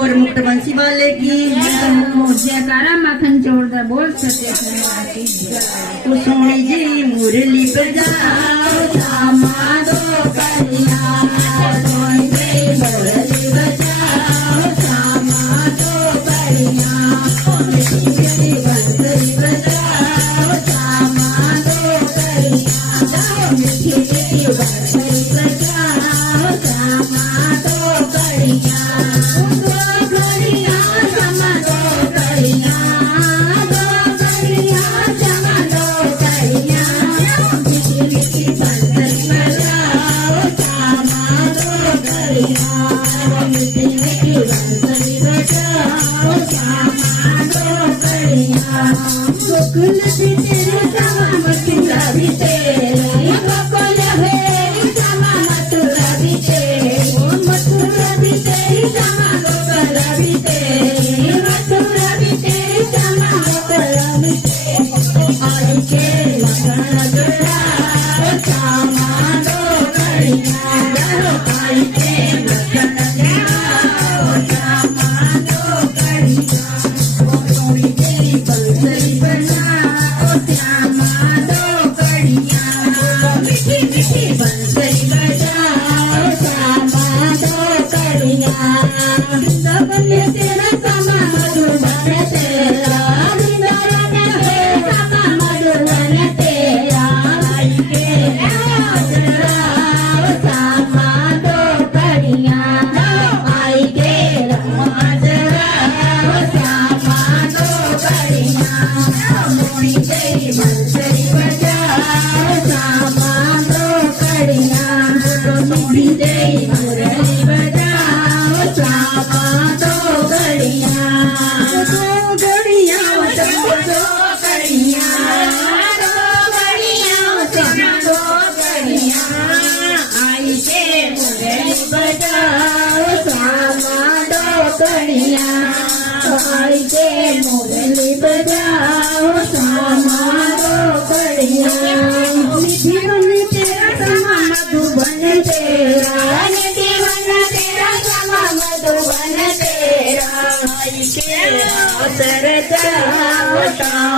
और मुक्त बंसी वाले की जयकारा माखन जोरदार बोल सत्य की तो सोनी जी मुरली बजाओ श्यामा दो कन्या सोनी जी मुरली बजाओ श्यामा दो कन्या बंसरी बजाओ श्यामा दो कन्या मीठी मीठी बंसरी बजाओ श्यामा दो कन्या गोकुल भी तेरे श्यामा मथुरा भी तेरे गोकुल है श्यामा मथुरा भी तेरे मथुरा भी तेरी श्यामा गोकुल भी तेरे मथुरा भी तेरी श्यामा गोकुल भी तेरे आई के मखन जोड़ाओ श्यामा दो कन्या आई के मखन जोड़ाओ श्यामा दो कन्या सोनी तेरी बंसरी बजाओ श्यामा दो कन्या मीठी मीठी बंसरी बजाओ श्यामा दो कन्या वृंदावन में तेरा श्यामा मधुबन तेरा वृंदावन है श्यामा मधुबन तेरा आई के जराओ श्यामा दो कन्या आई के रमा जराओ श्यामा दो कन्या मोरी तेरी बंसरी बजाओ श्यामा दो कन्या मोरी तेरी मुरली बजाओ श्यामा दो कन्या दो कन्या श्यामा दो कन्या श्यामा दो कन्या आई के मुरली बजाओ श्यामा दो कन्या आई के मुरली बजाओ श्यामा दो कन्या मीठी बन तेरा श्यामा मधुबन तेरा मीठी बन तेरा श्यामा मधुबन तेरा आई के अवसर जाओ